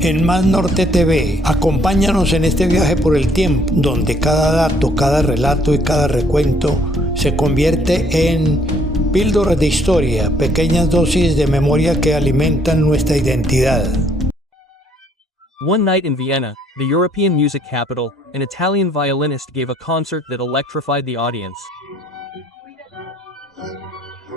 En Más Norte TV, acompáñanos en este viaje por el tiempo, donde cada dato, cada relato y cada recuento se convierte en píldoras de historia, pequeñas dosis de memoria que alimentan nuestra identidad. One night in Vienna, the European music capital, an Italian violinist gave a concert that electrified the audience.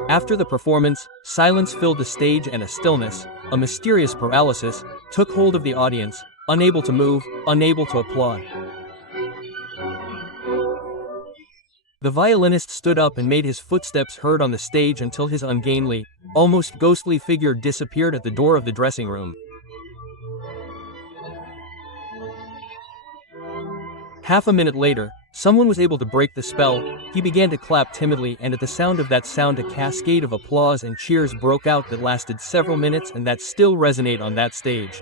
After the performance, silence filled the stage and a stillness, a mysterious paralysis, took hold of the audience, unable to move, unable to applaud. The violinist stood up and made his footsteps heard on the stage until his ungainly, almost ghostly figure disappeared at the door of the dressing room. Half a minute later, someone was able to break the spell. He began to clap timidly, and at the sound of that sound a cascade of applause and cheers broke out that lasted several minutes and that still resonate on that stage.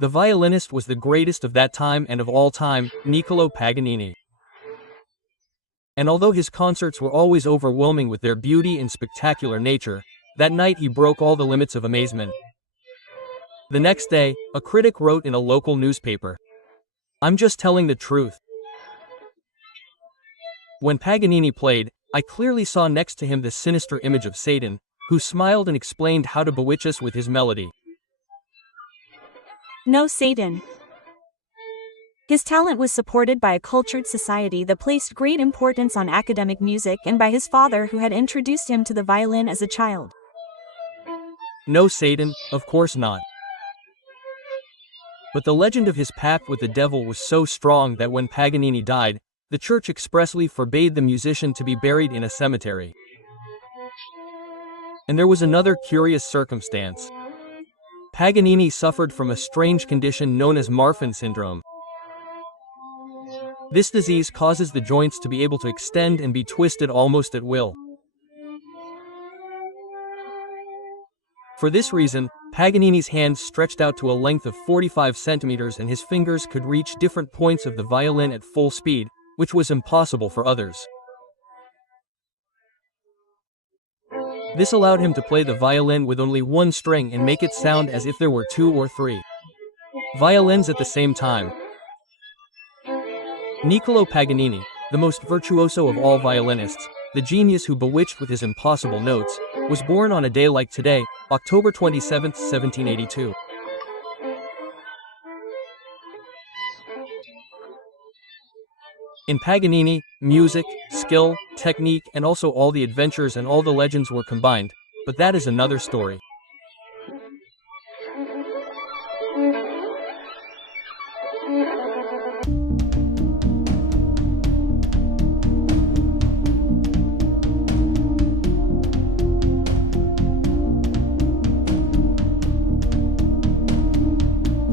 The violinist was the greatest of that time and of all time, Niccolò Paganini. And although his concerts were always overwhelming with their beauty and spectacular nature, that night he broke all the limits of amazement. The next day, a critic wrote in a local newspaper, "I'm just telling the truth. When Paganini played, I clearly saw next to him the sinister image of Satan, who smiled and explained how to bewitch us with his melody." No Satan. His talent was supported by a cultured society that placed great importance on academic music and by his father who had introduced him to the violin as a child. No Satan, of course not. But the legend of his pact with the devil was so strong that when Paganini died, the church expressly forbade the musician to be buried in a cemetery. And there was another curious circumstance. Paganini suffered from a strange condition known as Marfan syndrome. This disease causes the joints to be able to extend and be twisted almost at will. For this reason, Paganini's hands stretched out to a length of 45 centimeters and his fingers could reach different points of the violin at full speed, which was impossible for others. This allowed him to play the violin with only one string and make it sound as if there were two or three violins at the same time. Niccolò Paganini, the most virtuoso of all violinists, the genius who bewitched with his impossible notes, was born on a day like today, October 27, 1782. In Paganini, music, skill, technique, and also all the adventures and all the legends were combined, but that is another story.